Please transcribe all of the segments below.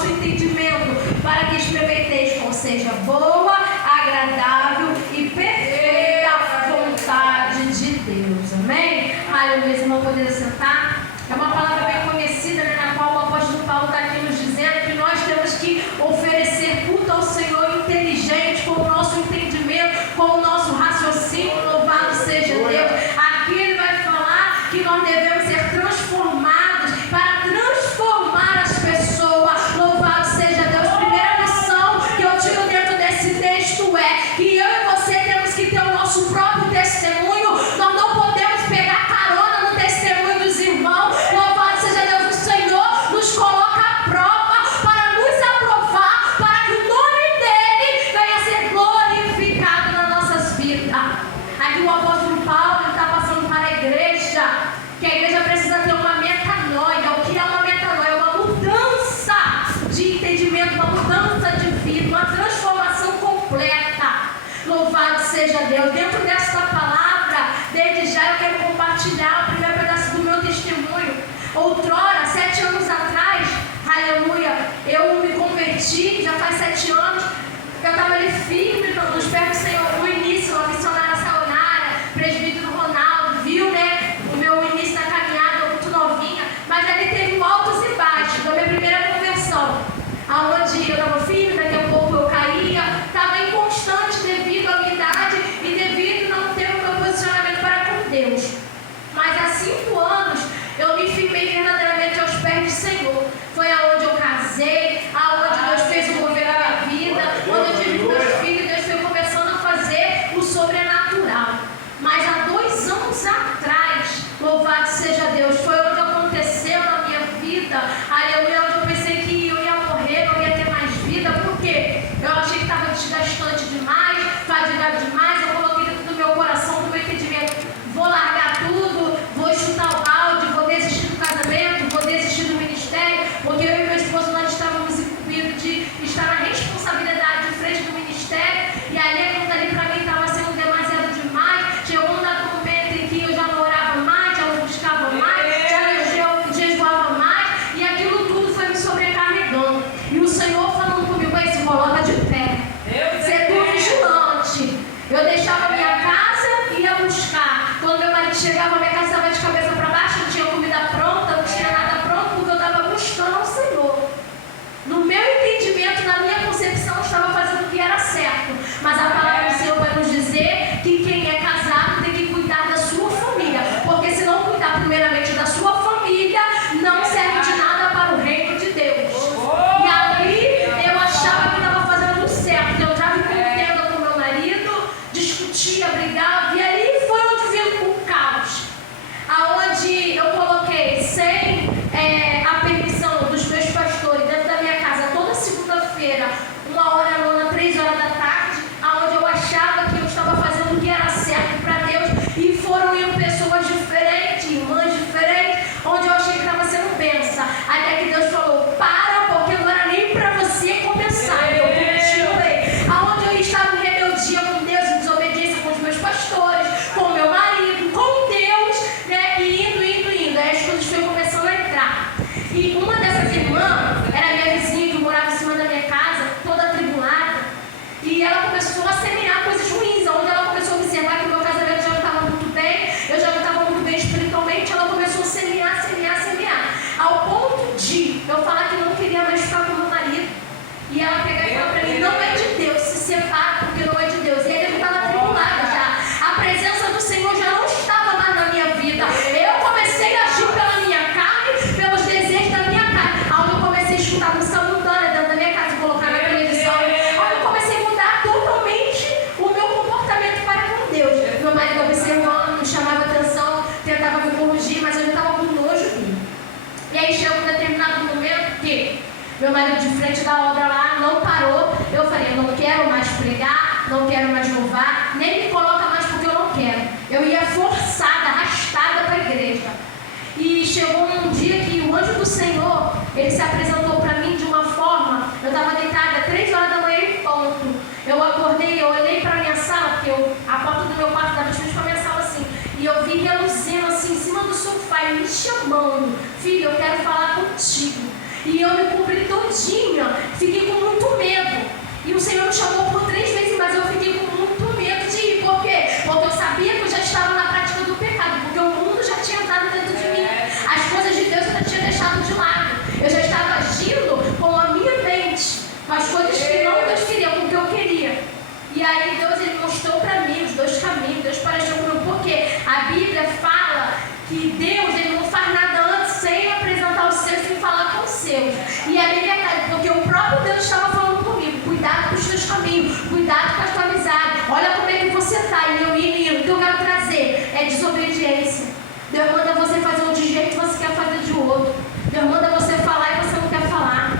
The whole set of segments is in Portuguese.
vosso entendimento, para que experimenteis qual seja boa, agradável e perfeita vontade de Deus. Amém? Aleluia. Vocês vão poder sentar. É uma palavra bem conhecida, né, na qual o apóstolo Paulo está aqui nos dizendo que nós temos que oferecer culto ao Senhor inteligente, com o nosso entendimento, com o nosso raciocínio. Louvado seja Deus. Aqui ele vai falar que nós devemos ser transformados para transformar as pessoas. Louvado seja Deus. Primeira lição que eu tiro dentro desse texto é que eu e você temos que ter o nosso próprio testemunho. Nós não podemos pegar carona no testemunho dos irmãos. Louvado seja Deus. O Senhor nos coloca à prova para nos aprovar, para que o nome dele venha a ser glorificado nas nossas vidas. Aqui o apóstolo Paulo está passando para a igreja, que a igreja precisa ter uma metanoia. O que é uma metanoia? Uma mudança de entendimento, uma mudança de vida, uma transformação completa. Louvado seja Deus. Dentro desta palavra, desde já eu quero compartilhar o primeiro pedaço do meu testemunho. Outrora, 7 anos atrás, aleluia, eu me converti, já faz 7 anos. Eu estava ali firme nos pés do Senhor. No início, uma missionária saonária, presbítero Ronaldo, viu, né, o meu início da caminhada, muito novinha. Mas ali teve altos e baixos, da minha primeira conversão, aonde eu estava firme, daqui a pouco eu caía, estava inconstante devido à minha idade e devido a não ter o meu posicionamento para com Deus. Mas há 5 anos eu me firmei verdadeiramente aos pés do Senhor. Foi aonde eu casei, aonde Deus fez o governo da minha vida, onde eu tive meus filhos. Deus foi começando a fazer o sobrenatural. Mas há 2 anos atrás, louvado seja Deus, foi onde aconteceu na minha vida, aleluia, onde eu pensei que eu ia morrer, não ia ter mais vida. Por quê? Eu achei que estava desgastante demais, fadigado demais. Eu coloquei dentro do meu coração, do meu entendimento: vou largar tudo, vou chutar o balde, vou desistir do casamento, vou desistir do ministério, porque eu e meu esposo nós estávamos incumbidos de estar na responsabilidade de frente do ministério. E ali aquilo ali para mim estava sendo demasiado demais. Chegou um dado momento em que eu já não orava mais, já não buscava mais, já jejuava mais, e aquilo tudo foi me sobrecarregando. E o Senhor falando comigo: aí, se coloca de pé, setor vigilante. Eu deixava a minha casa e ia buscar. Quando meu marido chegava, a minha casa estava de cabeça para baixo, não tinha comida pronta, não tinha nada pronto, porque eu estava buscando ao Senhor. No meu entendimento, na minha concepção, eu estava fazendo o que era certo. Mas a palavra do Senhor vai nos dizer que quem é casado tem que cuidar da sua família. Porque se não cuidar primeiramente da sua família, não serve de nada para o reino de Deus. E ali eu achava que estava fazendo o certo. Eu estava em contenda com meu marido, discutia, brigava, e ali foi onde veio o caos. Aonde eu coloquei sem a permissão dos meus pastores dentro da minha casa, toda segunda-feira, 1h, 3 horas da tarde, aonde eu achava que eu estava fazendo o que era certo para Deus, e foram indo pessoas diferentes, irmãs diferentes, onde eu achei que estava sendo bênção. Até que Deus falou: para, porque não era nem para você começar. Eu continuei. Aonde eu estava em rebeldia com Deus, em desobediência com os meus pastores, com o meu marido, com Deus, né? E indo. Aí as coisas foram começando a entrar. E uma dessas irmãs era minha vizinha, que morava em cima da minha casa, toda atribulada. E ela começou a semear coisas ruins, onde ela começou a observar que o meu casamento já não estava muito bem, eu já não estava muito bem espiritualmente. Ela começou a semear, ao ponto de eu falar que não queria mais ficar com o meu marido. E ela pegar e falar para mim: não é de Deus, se separa, porque não é de Deus. E ele estava atribulada já. A presença do Senhor já não estava mais na minha vida. Eu comecei a agir pela minha carne, pelos desejos da minha carne. Aí eu comecei a escutar música mundana dentro da minha casa, colocar na televisão. Aí eu comecei a mudar totalmente o meu comportamento para com Deus. Meu marido observando, me chamava atenção, tentava me corrigir, mas eu já estava com nojo dele. E aí chegou um determinado momento que meu marido, de frente da obra lá, não parou. Eu falei: eu não quero mais pregar, não quero mais louvar, nem me coloca mais, porque eu não quero. Eu ia forçada, arrastada para a igreja. E chegou um dia que o anjo do Senhor, ele se apresentou para mim de uma forma. Eu estava deitada 3 horas da manhã em ponto. Eu acordei, eu olhei para a minha sala, porque a porta do meu quarto estava de frente para a minha sala assim. E eu vi reluzindo assim em cima do sofá, me chamando: filho, eu quero falar contigo. E eu me cobri todinha, fiquei com muito medo. E o Senhor me chamou por 3 vezes, mas eu fiquei com muito medo de ir. Por quê? Porque eu sabia que eu já estava na prática do pecado, porque o mundo já tinha entrado dentro de mim. As coisas de Deus eu já tinha deixado de lado. Eu já estava agindo com a minha mente, com as coisas que não Deus queria, com o que eu queria. E aí Deus ele mostrou para mim os 2 caminhos. Deus pareceu comigo, porque a Bíblia fala que Deus ele não faz nada antes sem apresentar os seus, sem falar com os seus. E é bem verdade, porque o próprio Deus estava falando comigo: cuidado com os teus caminhos, cuidado com a tua amizade, olha como é que você está. E eu indo, o que eu quero trazer é desobediência. Deus manda você fazer um de jeito e você quer fazer de outro. Deus manda você falar e você não quer falar,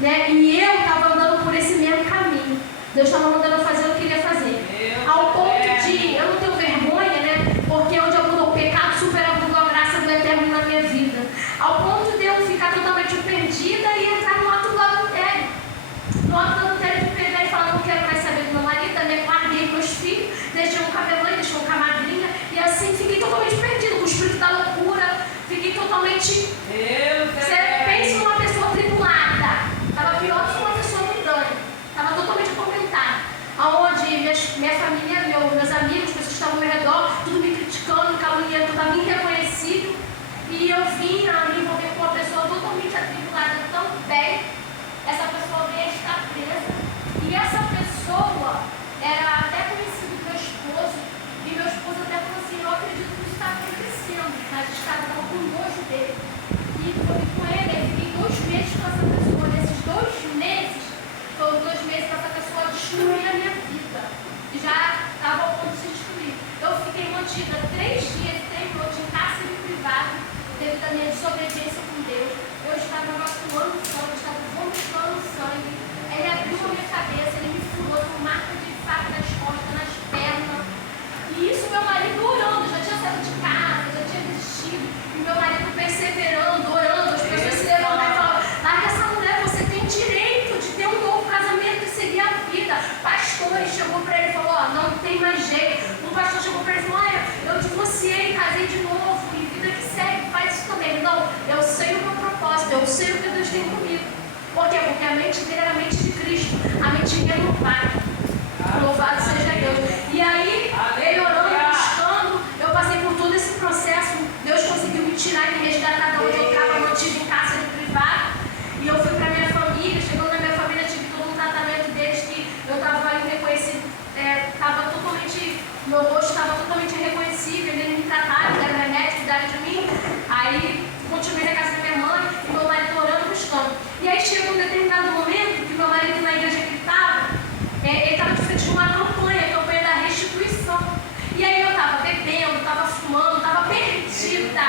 né? E eu estava andando por esse mesmo caminho. Deus estava mandando eu fazer o que eu queria fazer. Ao ponto de eu não tenho vergonha, né? Porque onde abundou o pecado, superabundou a graça do Eterno na minha vida. Ao ponto de eu ficar totalmente perdida e entrar no ato do adultério. No ato do adultério, de pegar e falar: não quero mais saber do meu marido, também larguei meus filhos, deixei um cabelão, deixei um camadrinha, e assim fiquei totalmente perdida, com o espírito da loucura, fiquei totalmente. Você pensa numa pessoa tribulada, estava pior do que uma pessoa mundana, estava totalmente atormentada, aonde minha família, meus amigos, pessoas que estavam ao meu redor, tudo me criticando, me caluniando, eu estava irreconhecível, e eu vim a me envolver com uma pessoa totalmente atribulada também. Essa pessoa veio a estar presa, e essa pessoa era até conhecida do meu esposo, e meu esposo até falou assim: eu acredito que isso está acontecendo, mas estava com nojo dele. E com ele, eu fiquei 2 meses com essa pessoa. Nesses 2 meses, foram 2 meses que essa pessoa destruiu a minha vida, já estava ao ponto de se destruir. Eu fiquei mantida 3 dias, 3 noites em cárcere privado, devido à minha desobediência com Deus. Eu estava evacuando sangue, eu estava vomitando sangue. Ele abriu a minha cabeça, ele me furou com marca de faca nas costas, nas pernas. E isso meu marido orando, já tinha saído de casa, já tinha desistido. E meu marido perseverando, orando, as pessoas se levantaram e falavam: larga essa mulher, você tem direito de ter um novo casamento e seguir a vida. Pastor chegou para ele e falou: ó, não tem mais jeito. Um pastor chegou para ele e falou: olha, eu divorciei, casei de novo, e vida que segue, faz isso também. Não, eu sei o meu propósito, eu sei o que Deus tem comigo. Por quê? Porque a mente dele era a mente de Cristo, a mente renovada. Louvado seja Deus. E aí, ele orando, buscando, eu passei por todo esse processo. Deus conseguiu me tirar e me resgatar da onde eu estava, mantido em cárcere privado. E eu fui para minha família. Chegando na minha família, tive todo um tratamento deles que eu estava irreconhecível. Estava totalmente, meu rosto estava totalmente irreconhecível. Eles me trataram, deram remédio, cuidaram de mim. Aí, continuei na casa da minha mãe e meu marido orando, buscando. E aí chegou um determinado momento que meu marido, na igreja que ele estava de frente com uma campanha, a campanha da restituição. E aí eu estava bebendo, estava fumando, estava perdida,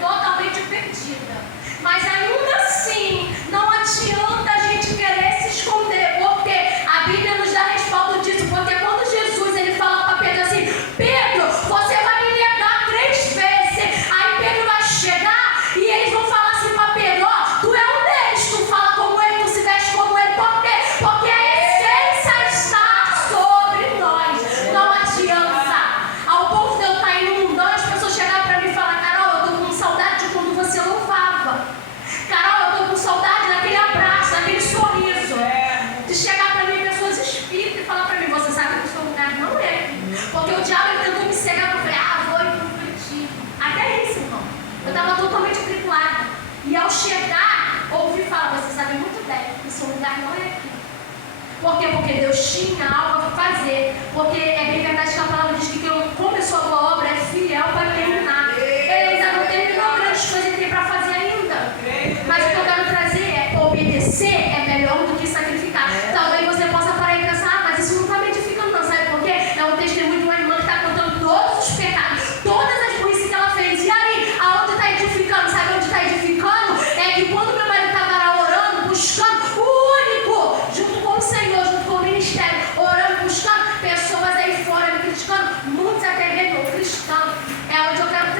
totalmente perdida. Mas ainda assim, não adianta a gente querer se esconder, porque a Bíblia nos dá respaldo disso. Porque quando Jesus ele fala para Pedro assim: Pedro, você vai me negar 3 vezes. Aí Pedro vai chegar e eles vão falar assim para Pedro: ó, tu é um deles, tu fala como ele, tu se veste como ele. Por quê? Porque a essência está sobre nós. Não adianta. Ao ponto de eu estar indo mundano, as pessoas chegaram para mim e falaram: Carol, eu estou com saudade de quando você louvava. Carol, eu estou com saudade daquele abraço, daquele sorriso. De chegar para mim pessoas espíritas e falar para mim: você sabe que o seu lugar não é aqui. Porque o diabo ele tentou me cegar, eu falei: vou ir para o coletivo. Até isso, irmão. Eu estava totalmente atribulada. E ao chegar, ouvi falar: você sabe muito bem que o seu lugar não é aqui. Por quê? Porque Deus tinha algo a fazer. Porque é bem verdade que a palavra diz que quem começou a boa obra é fiel para terminar. Ele ainda não terminou grandes coisas que ele tem para fazer ainda. Mas o que eu quero trazer é: obedecer é melhor do que sacrificar. Talvez você possa parar e pensar: mas isso não está me edificando, não. Sabe por quê? É um testemunho de uma irmã que está contando todos os pecados, todas as burrices que ela fez. E aí, aonde está edificando? Sabe onde está edificando? É que quando meu marido estava lá orando, buscando o único, junto com o Senhor, junto com o ministério, orando, buscando, pessoas aí fora me criticando, muitos até mesmo cristãos. É onde eu quero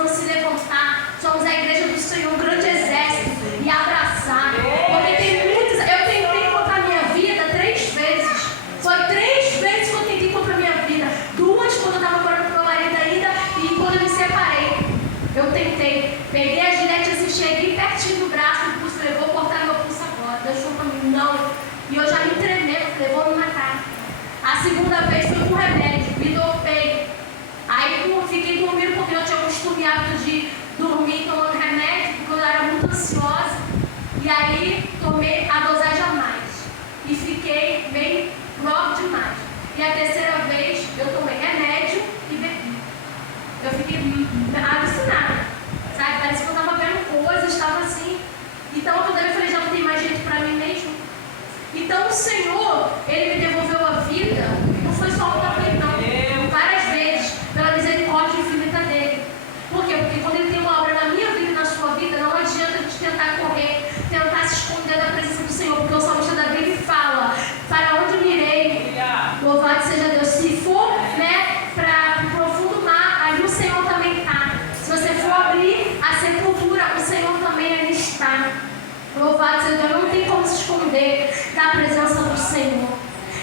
precisamos se levantar. Somos a igreja do Senhor, um grande exército, e abraçar. Porque tem muitos. Eu tentei contra a minha vida 3 vezes. Foi 3 vezes que eu tentei contra a minha vida. 2 quando eu estava morando com meu marido ainda e quando eu me separei. Eu tentei. Peguei a gilete assim, cheguei pertinho do braço do pulso, falei, vou cortar meu pulso agora. Deus falou pra mim, não. E eu já me tremendo, falei, vou me matar. A segunda vez foi com remédio, me dopei. Aí eu fiquei dormindo porque eu tinha o costume hábito de dormir tomando remédio, porque eu era muito ansiosa. E aí tomei a dosagem a mais. E fiquei meio logo demais. E a terceira vez eu tomei remédio e bebi. Eu fiquei alucinada. Sabe? Parece que eu estava vendo coisas, estava assim. Então quando eu falei, já não tem mais jeito para mim mesmo. Então o Senhor, Ele me devolveu a vida, não foi só uma vez não, várias vezes, pela misericórdia infinita dEle. Por quê? Porque quando Ele tem uma obra na minha vida e na sua vida, não adianta a gente tentar correr, tentar se esconder da presença do Senhor, porque o salmista da Bíblia fala, para onde me irei? Louvado seja Deus. Se for, né, para o profundo mar, ali o Senhor também está. Se você for abrir a sepultura, o Senhor também ali está. Louvado seja Deus, não tem como se esconder da presença do Senhor.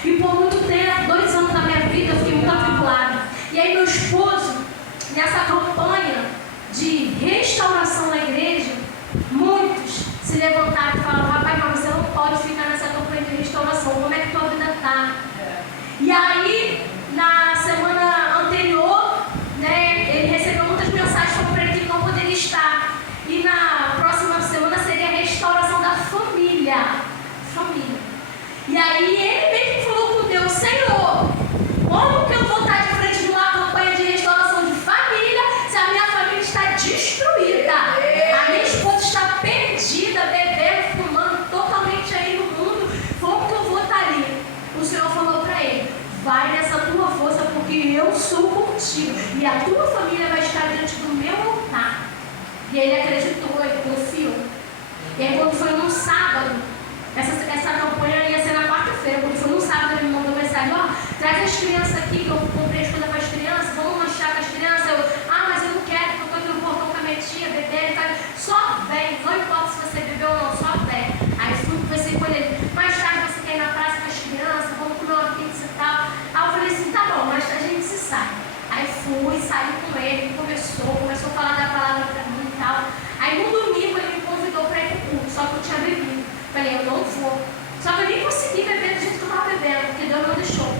E por muito tempo, 2 anos da minha vida, eu fiquei muito atribulada. E aí meu esposo, nessa campanha de restauração na igreja, muitos se levantaram e falaram, rapaz, mas você não pode ficar nessa campanha de restauração, como é que tua vida está? E aí, na semana anterior, né, ele recebeu muitas mensagens falando para ele que ele não poderia estar. E na próxima semana seria a restauração da família. E aí ele mesmo falou com Deus, Senhor, como que eu vou estar de frente de uma campanha de restauração de família se a minha família está destruída? A minha esposa está perdida, bebendo, fumando, totalmente aí no mundo. Como que eu vou estar ali? O Senhor falou para ele, vai nessa tua força porque eu sou contigo. E a tua família vai estar diante do meu altar. E ele acreditou, ele confiou. E aí quando foi num sábado, essa campanha ia ser na quarta-feira, quando foi num sábado ele me mandou mensagem, ó, traz as crianças aqui, que eu comprei as coisas para as crianças, vamos lanchar com as crianças. Eu, mas eu não quero, porque eu estou aqui no portão com a minha tia, bebendo, só vem, não importa se você bebeu ou não, só vem. Aí fui, conversei com ele, mais tarde você quer ir na praça com as crianças, vamos comer uma pizza e tal. Aí eu falei assim, tá bom, mas a gente se sai. Aí fui, saí com ele, começou a falar da palavra para mim e tal. Aí no domingo ele me convidou para ir pro culto, só que eu tinha bebido. Falei, eu não vou. Só que eu nem consegui beber do jeito que eu estava bebendo, porque Deus não deixou.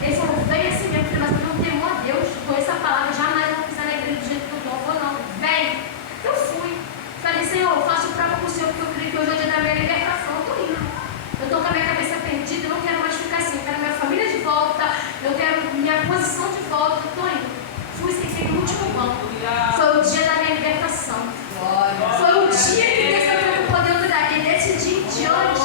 Ele falou, vem assim mesmo, mas eu não temo a Deus. Com essa palavra, jamais vou pisar na igreja do jeito que eu estou. Eu vou não, vem. Eu fui. Falei, Senhor, eu faço prova com o Senhor, porque eu creio que hoje é o dia da minha libertação. Eu estou indo. Eu estou com a minha cabeça perdida, eu não quero mais ficar assim. Eu quero minha família de volta, eu quero minha posição de volta. Eu estou indo. Fui sentei no último banco. Foi o dia da minha libertação. Foi o dia que Deus me deu o poder de dar. E desse dia em diante,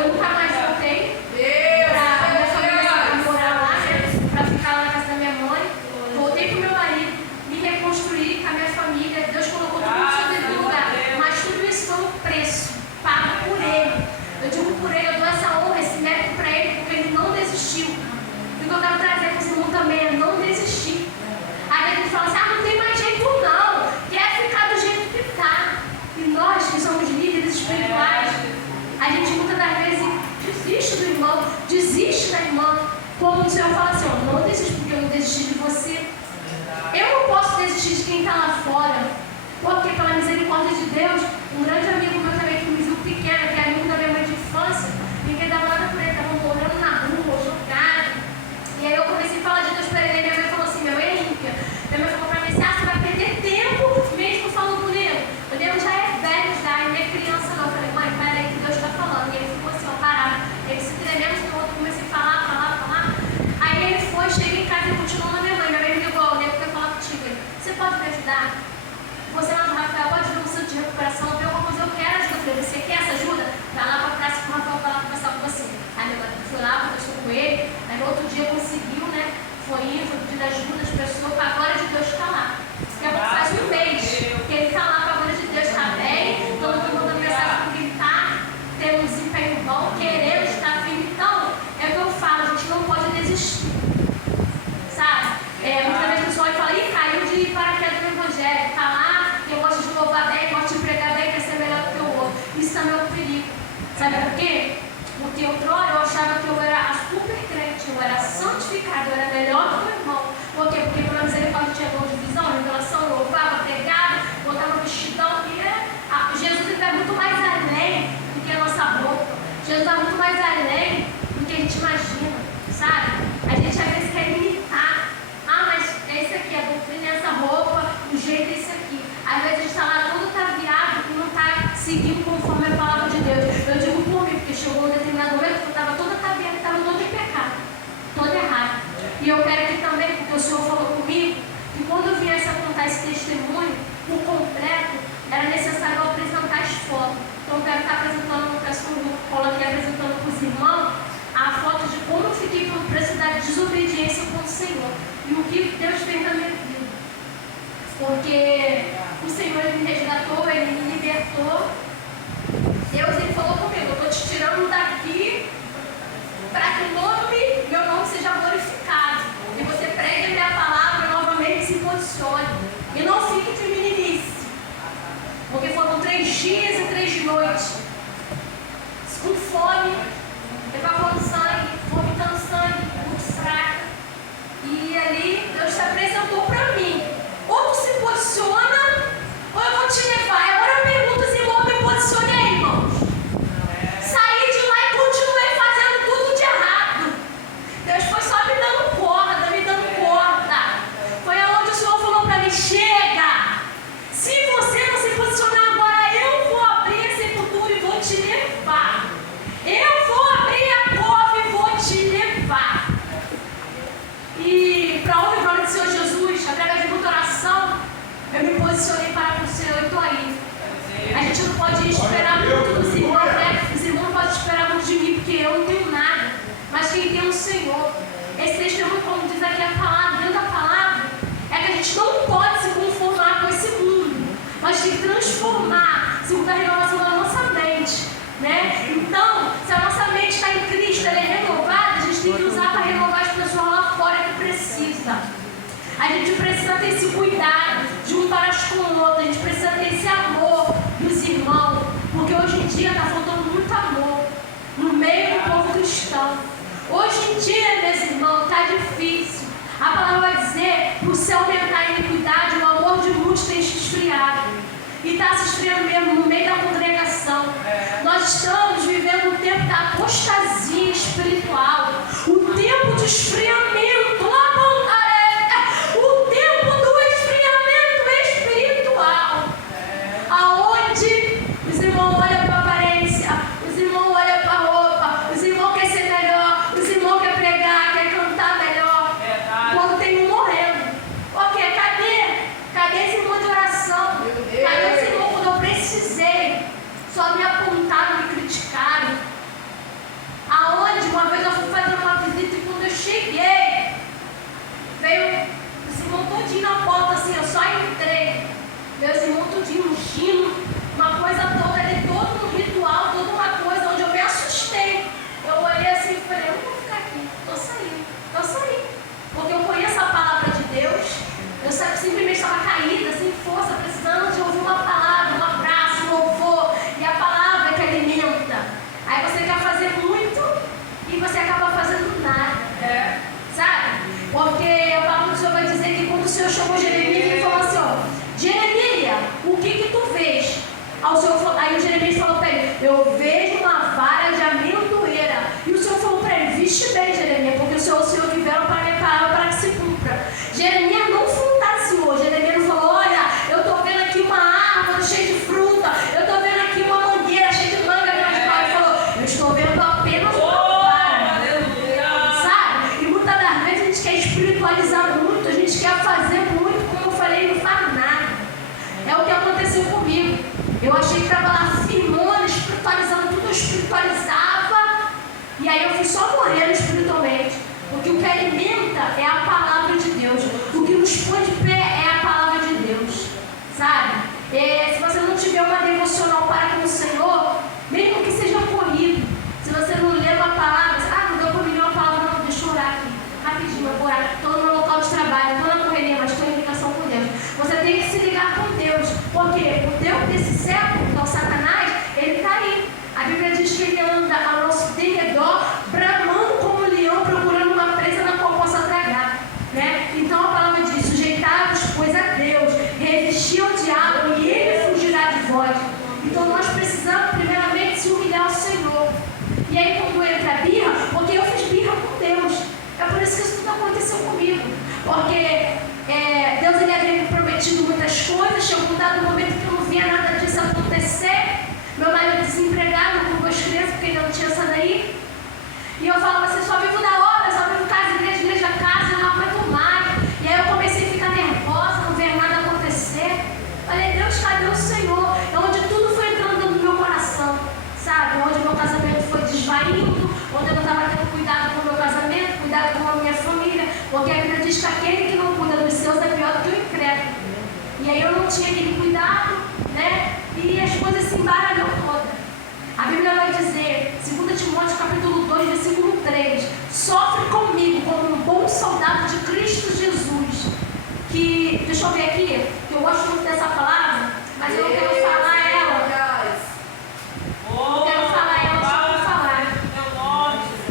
eu nunca mais voltei para minha família morar lá, né, para ficar lá na casa da minha mãe. Voltei com meu marido, me reconstruí com a minha família. Deus colocou tudo no seu devido lugar. Mas tudo isso foi um preço pago por Ele. Eu digo por Ele, eu dou essa honra, esse mérito para Ele, porque Ele não desistiu. E o que eu quero trazer para esse mundo também é não desistir. Aí a gente fala assim, não tem mais jeito não, quer ficar do jeito que está. E nós que somos líderes espirituais, a gente muitas das vezes desiste do irmão, desiste da irmã. Como o Senhor fala assim, não desiste porque eu não desisti de você. Eu não posso desistir de quem está lá fora, porque pela misericórdia de Deus, um grande amigo meu também que me viu pequena, que é amigo da minha mãe de infância, ninguém dava nada para ele, estava morando na rua, jogado. E aí eu comecei a falar de Deus para ele, e minha mãe falou assim, minha mãe é ímpia. Minha mãe falou para mim assim, você vai perder tempo mesmo falando com ele. O Deus já é velho, já, e não é criança não. Eu falei, mãe, peraí que Deus está falando. E ele ficou assim, ó, parado. Ele se tremendo, no outro, comecei a falar. Aí ele foi, cheguei em casa e continuou na minha mãe. Minha mãe me ligou, eu quero falar contigo. Ele, você pode me ajudar? Você não, Rafael, pode vir no centro de recuperação, ver alguma coisa, eu quero ajuda. Eu falei, você quer essa ajuda? Vai lá para a praça com o Rafael para lá conversar com você. Aí meu marido foi lá, conversou com ele. Aí no outro dia conseguiu, né? Foi indo, foi pedindo ajuda das pessoas, para a glória de Deus está lá. Porque faz um mês que ele está lá, para a glória de Deus está bem, todo mundo mandando mensagem porque ele está tendo um desempenho bom, querendo estar firme. Então, é o que eu falo, a gente não pode desistir. Sabe? Muitas vezes a pessoa fala, caiu de paraquedas no evangelho, está lá. seguindo conforme a palavra de Deus. Eu digo por mim, porque chegou um determinado momento que eu estava toda cabeça, estava toda em pecado, toda errada. E eu quero aqui também, porque o Senhor falou comigo, que quando eu viesse a contar esse testemunho, por completo, era necessário eu apresentar as fotos. Então eu quero estar apresentando, eu peço que eu coloque apresentando para os irmãos a foto de como eu fiquei por preço da desobediência com o Senhor. E o que Deus fez na minha vida. Porque o Senhor ele me resgatou, ele me libertou. Deus ele falou comigo, eu estou te tirando daqui para que meu nome seja glorificado. E você pregue a minha palavra novamente e se posicione. E não fique de meninice. Porque foram 3 dias e 3 noites. Com fome, evacuando sangue, vomitando sangue, muito fraca. E ali Deus se apresentou para mim. Ou tu se posiciona, ou eu vou te levar. Agora eu pergunto se eu me posicionei, irmãos. Saí de lá e continuei fazendo tudo de errado. Deus foi só me dando corda, me dando corda. Foi aonde o Senhor falou para mim, chega! Se você não se posicionar agora, eu vou abrir a sepultura e vou te levar. Eu vou abrir a cova e vou te levar. E para honra e glória do Senhor Jesus, através de muita oração, eu me posicionei para o Senhor e estou aí. A gente não pode esperar muito dos irmãos, né? Os irmãos não podem esperar muito de mim, porque eu não tenho nada. Mas quem tem o Senhor, esse testemunho, como diz aqui a palavra, dentro da palavra, é que a gente não pode se conformar com esse mundo, mas tem que transformar, segundo a renovação da nossa mente, né? Então, se a nossa mente está em Cristo, ela é renovada, a gente tem que usar para renovar as pessoas lá fora que precisa. A gente precisa ter esse cuidado de um para com o outro, a gente precisa ter esse amor dos irmãos, porque hoje em dia está faltando muito amor no meio do povo cristão. Hoje em dia, meus irmãos, está difícil. A palavra vai dizer, por se aumentar a iniquidade, o amor de muitos tem se esfriado. E está se esfriando mesmo no meio da congregação. Nós estamos vivendo um tempo da apostasia espiritual, o tempo de esfriamento, o tempo do esfriamento espiritual, aonde os irmãos olham para a aparência, os irmãos olham para a roupa, os irmãos querem ser melhor, os irmãos querem pregar, querem cantar melhor, quando tem um morrendo. Ok, cadê esse irmão de oração? Cadê esse irmão quando eu precisei? Só me apontaram, me criticaram. Aonde uma vez eu fui fazer uma visita e quando eu cheguei, veio os irmãos todinho na porta assim, eu só entrei. Meus irmãos todinho ungindo, uma coisa toda ali, todo um ritual, toda uma coisa onde eu me assustei. Eu olhei assim e falei, eu não vou ficar aqui, estou saindo. Porque eu conheço a palavra de Deus, eu simplesmente estava caída, sem força, precisando de ouvir uma palavra, um abraço, um louvor, e a palavra que alimenta. Aí você quer fazer muito e você acaba fazendo nada, sabe? Porque a palavra do Senhor vai dizer que quando o Senhor chamou Jeremias, ele falou assim, ó, Jeremias, o que tu vês? Aí o Jeremias falou para ele, eu vejo uma vara de amendoeira. E o Senhor falou para ele, viste bem, Jeremias, porque o Senhor que veio para minha palavra para que se cumpra. Jeremias não fantasiou, Jeremias não falou, olha, eu estou vendo aqui uma árvore cheia de fruta, eu estou vendo aqui uma mangueira cheia de manga, ele falou, eu estou vendo apenas uma vara. Sabe? E muitas das vezes a gente quer espiritualizar muito, a gente quer fazer muito, como eu falei, não faz nada. É o que aconteceu comigo. Eu achei que estava lá firmona, espiritualizando tudo, eu espiritualizava, e aí eu fui só morrendo espiritualmente. Porque o que alimenta é a palavra de Deus. O que nos põe de pé é a palavra de Deus. Sabe? Se você não tiver uma devocional para com o Senhor, mesmo que seja corrido, se você não lê uma palavra, não deu para me ler uma palavra, não, deixa eu orar aqui. Rapidinho, eu vou orar. Estou no meu local de trabalho, estou na correria, mas estou em ligação com Deus. Você tem que se ligar com Deus. Porque o Deus desse século, que é o Satanás, ele está aí. A Bíblia diz que ele anda ao nosso derredor, bramando como um leão, procurando uma presa na qual possa tragar. Né? Então a palavra diz, sujeitai-vos, pois a Deus, resistir ao diabo e ele fugirá de vós. Então nós precisamos primeiramente se humilhar ao Senhor. E aí quando entra a birra, porque eu fiz birra com Deus. É por isso que isso tudo aconteceu comigo. Porque Deus ele havia me prometido muitas coisas, chegou um dado momento que eu E aí eu não tinha aquele cuidado, né? E as coisas se embaralham todas. A Bíblia vai dizer, 2 Timóteo capítulo 2, versículo 3, sofre comigo como um bom soldado de Cristo Jesus. Que, deixa eu ver aqui, que eu gosto muito dessa palavra, mas eu não quero falar ela. Não quero falar ela só por falar.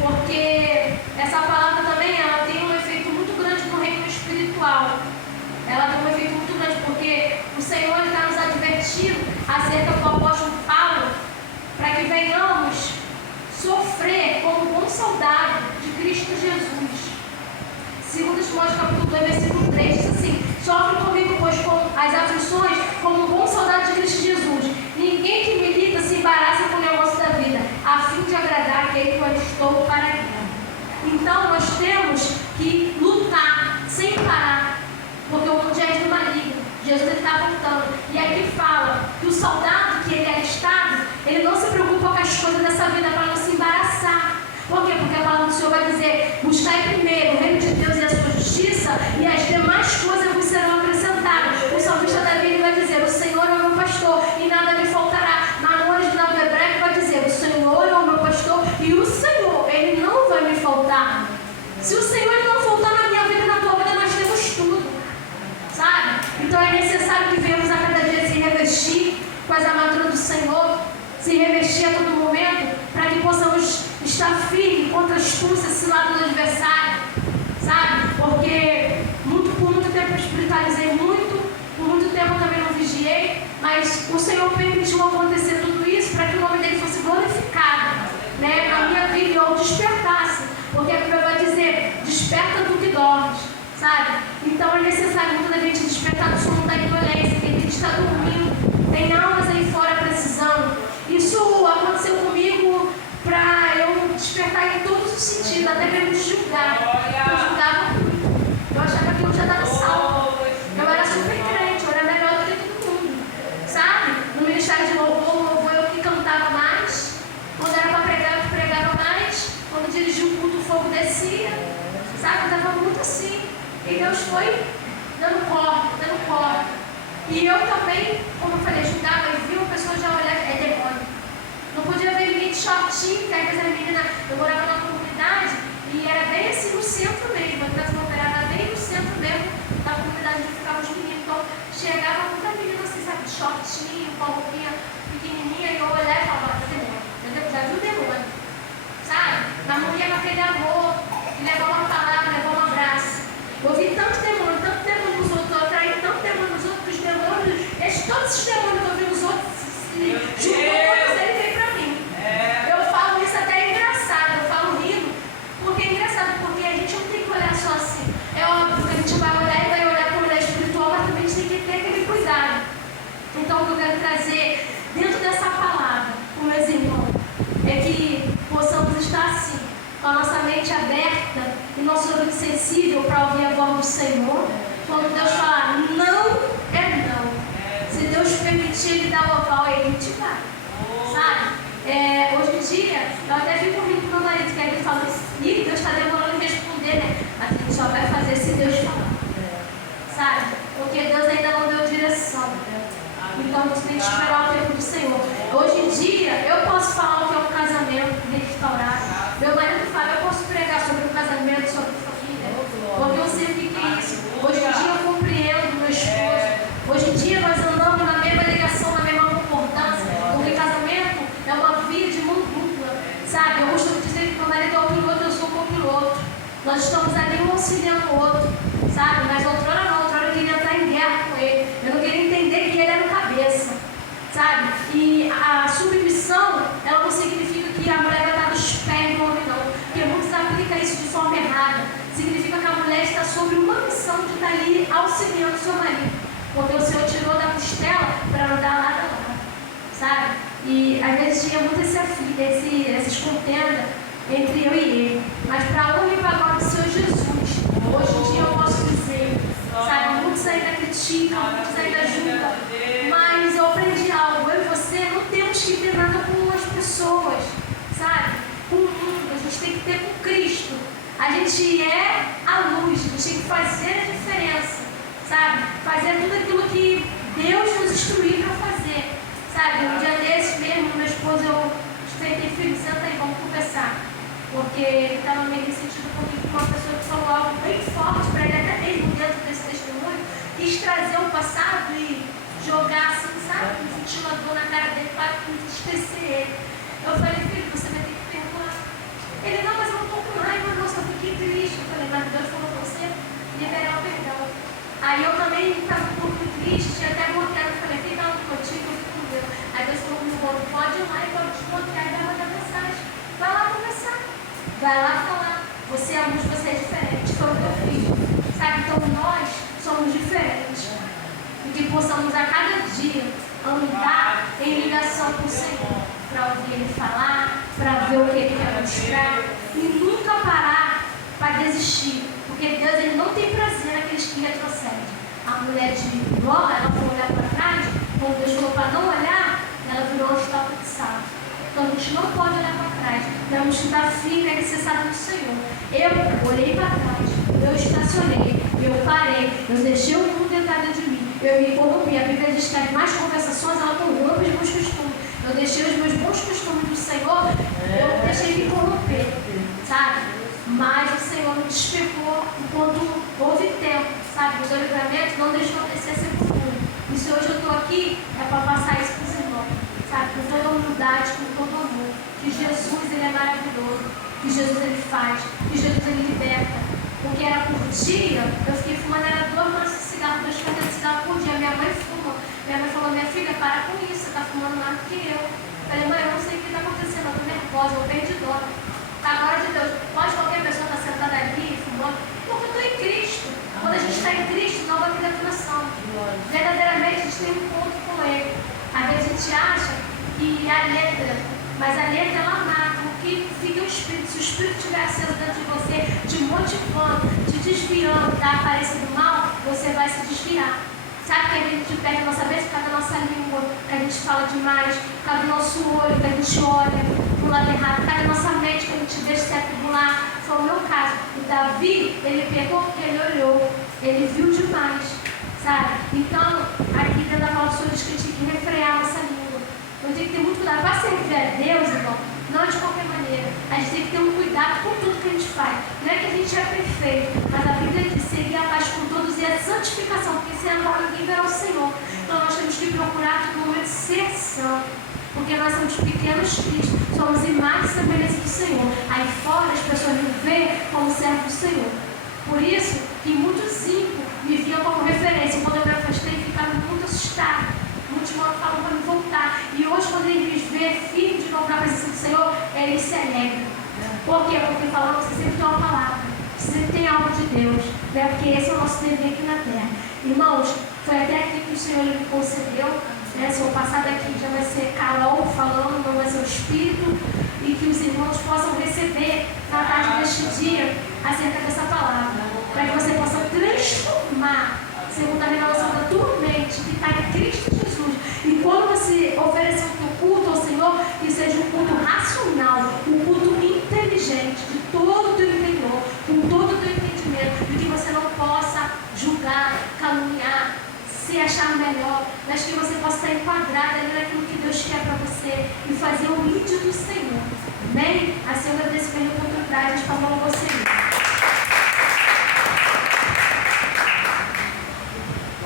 Porque essa palavra também, ela tem um efeito muito grande no reino espiritual. Ela tem um efeito muito grande, porque o Senhor está nos advertindo acerca do apóstolo Paulo, para que venhamos sofrer como bom soldado de Cristo Jesus. 2 Timóteo capítulo 2, versículo 3 diz assim: sofre comigo, pois, com as aflições como um bom soldado de Cristo Jesus. Ninguém que milita se embaraça com o negócio da vida, a fim de agradar aquele que eu estou para a guerra. Então nós temos que lutar sem parar, porque o mundo já é do maligno. Jesus está voltando. E aqui fala que o soldado que ele é alistado, ele não se preocupa com as coisas dessa vida para não se embaraçar. Por quê? Porque a palavra do Senhor vai dizer: buscai primeiro o reino de Deus e a sua justiça, e as demais coisas vos serão acrescentadas. O salmista Davi ele vai dizer: o Senhor é o meu pastor e nada me faltará. Mas no original do hebraico vai dizer: o Senhor é o meu pastor e o Senhor, ele não vai me faltar. Se o Senhor ele não faltar na minha vida e na tua vida, nós temos tudo, sabe? Então é necessário que venhamos a cada dia se revestir com as armaduras do Senhor, se revestir a todo momento, para que possamos estar firmes contra a astúcia, esse lado do adversário, sabe? Porque por muito tempo eu espiritualizei muito, por muito tempo eu também não vigiei, mas o Senhor permitiu acontecer tudo isso para que o nome dele fosse glorificado, né? Na minha vida eu despertasse, porque a Bíblia vai dizer: desperta do que dormes, sabe? Então é necessário muita gente despertar do sono da indolência, que a gente está dormindo, tem almas aí fora precisando. Isso aconteceu comigo para eu despertar em todos os sentidos, até mesmo de julgar. Eu julgava muito. Eu achava que eu já estava salvo. Eu era super crente, eu era melhor do que todo mundo, sabe? No ministério de louvor eu que cantava mais. Quando era para pregar, eu que pregava mais. Quando dirigia o culto, o fogo descia, sabe? Eu estava muito assim. E Deus foi dando corda. E eu também, como eu falei, julgava e vi uma pessoa já olhar: é demônio. Não podia ver ninguém de shortinho, que às vezes a menina, eu morava numa comunidade e era bem assim no centro mesmo, a transfronteira era bem no centro mesmo da comunidade onde ficavam os meninos. Então chegava muita menina assim, sabe, de shortinho, com a roupinha pequenininha, e eu olhava e falava: é demônio. Já viu o demônio, sabe? Mas não ia com aquele amor, e levar uma palavra, levar um abraço. Eu vi tanto demônio nos outros, eu atraí tanto demônio nos outros, os demônios, todos esses demônios que eu vi nos outros, juntou todos eles, veio pra mim. Eu falo isso até é engraçado, eu falo rindo, porque é engraçado, porque a gente não tem que olhar só assim. É óbvio que a gente vai olhar e vai olhar para o olhar espiritual, mas também a gente tem que ter aquele cuidado. Então o que eu quero trazer dentro dessa palavra, com meus irmãos, é que possamos estar assim, com a nossa mente aberta e nosso ouvido sensível para ouvir a voz do Senhor. Quando Deus falar não, é não. Se Deus permitir ele dar o aval, ele te vai, sabe? Hoje em dia, eu até fico rindo com o meu marido, que ele fala: ih, Deus está demorando em responder, né? Mas a gente só vai fazer se Deus falar, sabe? Porque Deus ainda não deu direção. Então você tem que esperar o tempo do Senhor. Hoje em dia, eu posso falar o que é um casamento restaurado. Meu marido fala: eu posso pregar sobre o casamento, sobre a família, porque eu sei o que é isso. Hoje em dia eu compreendo meu esposo. Hoje em dia nós andamos na mesma ligação, na mesma concordância, porque casamento é uma via de mão dupla, sabe? Eu costumo dizer que meu marido é o piloto, eu sou o copiloto. Nós estamos ali um auxiliando o outro, sabe? Mas outrora não, outrora eu queria entrar em guerra com ele. Eu não queria entender que ele era o cabeça, sabe? E a submissão, ela não significa que a mulher vai estar dos pés do homem, não. Porque muitos aplicam isso de forma errada. Significa que a mulher está sob uma missão de estar ali auxiliando o seu marido. Porque o Senhor tirou da costela para andar lado a lado, sabe? E às vezes tinha muito essas contendas entre eu e ele. Mas para honra e para a glória do Senhor Jesus, hoje em dia eu posso dizer, sabe? Muitos ainda criticam, muitos ainda julgam. Mas eu aprendi algo. Eu e você não temos que ter nada com as pessoas, sabe? Com o mundo. A gente tem que ter com Cristo. A gente é a luz. A gente tem que fazer a diferença, sabe? Fazer tudo aquilo que instruir para fazer. Sabe, um dia desses mesmo, meu esposo, eu feitei, filho, senta aí, vamos conversar. Porque ele estava meio ressentido comigo, com uma pessoa que falou algo bem forte para ele, até mesmo dentro desse testemunho, quis trazer o passado e jogar assim, sabe, um ventilador na cara dele para entristecer ele. Eu falei, filho, você vai ter que perdoar. Ele, não, mas eu não estou com raiva, não, só fiquei triste. Eu falei, mas Deus falou para você liberar o perdão. Aí eu também estava um pouco triste, tinha até bloqueado, eu falei, fica lá no motivo, eu fico com Deus. Aí Deus falou comigo, pode ir lá e pode desbloquear e vai mandar mensagem. Vai lá conversar, vai lá falar. Você é alguns de vocês é diferente, foi o que eu fiz. Sabe, então nós somos diferentes. E que possamos a cada dia andar em ligação com o Senhor, para ouvir Ele falar, para ver o que Ele quer mostrar e nunca parar para desistir, porque Deus ele não tem prazer naqueles que retrocedem. A mulher de Ló, ela foi olhar para trás, quando Deus falou para não olhar, ela virou uma estátua de sal. Então a gente não pode olhar para trás, temos que estar firme e necessário do Senhor. Eu olhei para trás, eu estacionei, eu parei, eu deixei o mundo entrar dentro de mim, eu me corrompi. A Bíblia diz que as más conversações ela corrompe os meus costumes. Eu deixei os meus bons costumes do Senhor, eu deixei me corromper, sabe? Mas o Senhor me despegou enquanto houve tempo, sabe? O seu livramento não deixou descer ser profundo. E se hoje eu estou aqui, é para passar isso para os irmãos, sabe? Com toda humildade, com todo amor. Que Jesus ele é maravilhoso, que Jesus ele faz, que Jesus ele liberta. Porque era por dia, eu fiquei fumando, era 2 maços de cigarro, 2 cartas de cigarro por dia. Minha mãe fuma. Minha mãe falou, minha filha, para com isso, você está fumando mais do que eu. Eu falei, mãe, eu não sei o que está acontecendo, eu estou nervosa, eu perdi dor. Agora de Deus, pode qualquer pessoa estar sentada ali, fumando, porque eu estou em Cristo. Quando a gente está em Cristo, nova vida é nação. Verdadeiramente, a gente tem um ponto com Ele. Às vezes a gente acha que a letra, mas a letra ela mata. O que fica é o Espírito. Se o Espírito estiver aceso dentro de você, te motivando, te desviando da aparência do mal, você vai se desviar. Sabe que a gente perde a nossa vez por causa da nossa língua, que a gente fala demais, por causa do nosso olho, que a gente olha pro lado errado, por causa da nossa mente, que a gente deixa se atribular. Foi o meu caso. O Davi, ele pegou porque ele olhou, ele viu demais, sabe? Então, aqui dentro da palavra do Senhor diz que a gente tem que refrear a nossa língua. Eu tenho que ter muito cuidado. Para servir a Deus, irmão, não de qualquer maneira. A gente tem que ter um cuidado com tudo que a gente faz. Não é que a gente é perfeito, mas a Bíblia diz seguir a paz com todos e a santificação, porque sem a qual ninguém verá o Senhor. Então nós temos que procurar todo momento ser santo, porque nós somos pequenos Cristo, somos imagens e semelhança do Senhor. Aí fora as pessoas nos veem como servo do Senhor. Por isso que muitos 5 me viam como referência. Quando eu me afastei, ficaram muito assustados. Muitos falam para me voltar. E hoje, quando eles me veem firme de novo na presença do Senhor, eles se alegram. Por quê? Porque falando que você sempre tem uma palavra, você sempre tem algo de Deus, né? Porque esse é o nosso dever aqui na terra. Irmãos, foi até aqui que o Senhor me concedeu, né? Se eu passar daqui já vai ser Carol falando, não vai ser o Espírito, e que os irmãos possam receber na tarde deste dia acerca dessa palavra, para que você possa transformar, segundo a revelação da tua mente, que está em Cristo Jesus. E quando você oferecer o teu culto ao Senhor, que seja um culto racional, um culto inteligente, de todo o teu interior, com todo o teu entendimento, e que você não possa julgar, caluniar, se achar melhor, mas que você possa estar enquadrado ali naquilo que Deus quer para você e fazer o íntimo do Senhor. Amém? Assim eu agradeço pela oportunidade, as palavras vão seguir.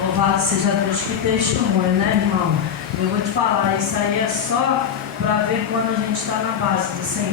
Louvado seja Deus, que testemunho, né, irmão? Eu vou te falar, isso aí é só para ver quando a gente está na base do Senhor.